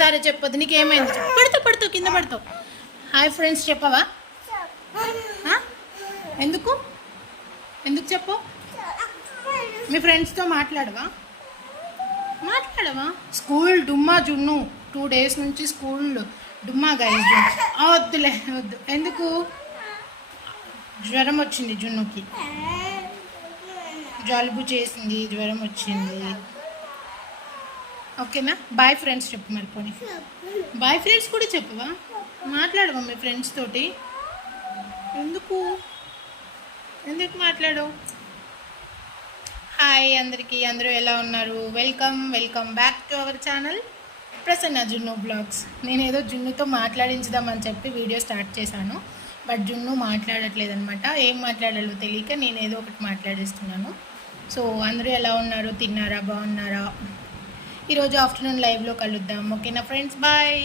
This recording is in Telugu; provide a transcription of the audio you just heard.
సరే చెప్పొద్దు, నీకేమైంది? పడుతావు కింద పడతావు. హాయ్ ఫ్రెండ్స్ చెప్పవా? ఎందుకు ఎందుకు చెప్పు? మీ ఫ్రెండ్స్తో మాట్లాడవా? స్కూల్ డుమ్మా జున్ను 2 days నుంచి స్కూల్ డుమ్మా గైజ్. వద్దులే వద్దు. ఎందుకు? జ్వరం వచ్చింది జున్నుకి, జలుబు చేసింది, జ్వరం వచ్చింది. ఓకేనా? బాయ్ ఫ్రెండ్స్ చెప్పు మరి. పోనీ బాయ్ ఫ్రెండ్స్ కూడా చెప్పవా? మాట్లాడవా మీ ఫ్రెండ్స్ తోటి? ఎందుకు మాట్లాడవు? హాయ్ అందరికీ, అందరూ ఎలా ఉన్నారు? Welcome back to our channel Prasanna జున్ను బ్లాగ్స్. నేను ఏదో జున్నుతో మాట్లాడించుదామని చెప్పి వీడియో స్టార్ట్ చేశాను, బట్ జున్ను మాట్లాడట్లేదనమాట. ఏం మాట్లాడాలో తెలియక నేను ఏదో ఒకటి మాట్లాడేస్తున్నాను. సో అందరూ ఎలా ఉన్నారు? తిన్నారా? బాగున్నారా? ఈరోజు ఆఫ్టర్నూన్ లైవ్లో కలుద్దాం. ఓకేనా ఫ్రెండ్స్? బాయ్.